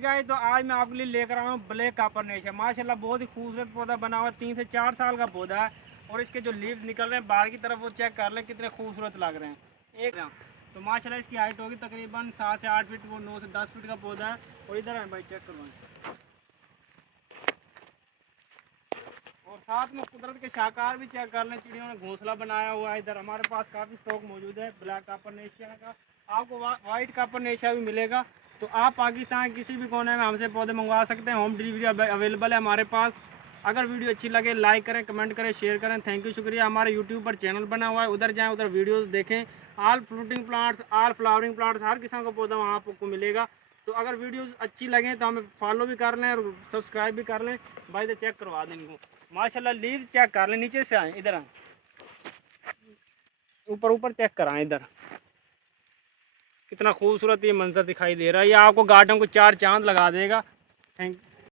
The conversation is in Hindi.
गाइस, तो आज मैं आपके लिए लेकर आया हूँ ब्लैक कापरनेशिया। माशाल्लाह बहुत ही खूबसूरत पौधा बना हुआ है। 3 से 4 साल का पौधा है और इसके जो लीव्स निकल रहे हैं बाहर की तरफ, वो चेक कर लें कितने खूबसूरत लग रहे हैं। एक तो माशाल्लाह इसकी हाइट होगी तकरीबन 7 से 8 फीट, वो 9 से 10 फीट का पौधा है। और इधर है भाई, चेक करवाएं। और साथ में कुदरत के शाहकार भी चेक कर लें, चिड़ियों ने घोंसला बनाया हुआ है। इधर हमारे पास काफ़ी स्टॉक मौजूद है ब्लैक कापरनेशिया का। आपको वाइट कापरनेशिया भी मिलेगा। तो आप पाकिस्तान किसी भी कोने में हमसे पौधे मंगवा सकते हैं। होम डिलीवरी अवेलेबल है हमारे पास। अगर वीडियो अच्छी लगे लाइक करें, कमेंट करें, शेयर करें। थैंक यू, शुक्रिया। हमारे यूट्यूब पर चैनल बना हुआ है, उधर जाएँ, उधर वीडियोस देखें। All fruiting plants, all flowering plants, हर किस्म का पौधा वहाँ आपको मिलेगा। तो अगर वीडियोस अच्छी लगे तो हमें फॉलो भी कर लें और सब्सक्राइब भी कर लें। भाई तो चेक करवा दें इनको। माशाल्लाह लीव्स चेक कर लें, नीचे से आए, इधर आए, ऊपर ऊपर चेक कराएं। इधर कितना खूबसूरत ये मंजर दिखाई दे रहा है। ये आपको गार्डन को 4 चांद लगा देगा। थैंक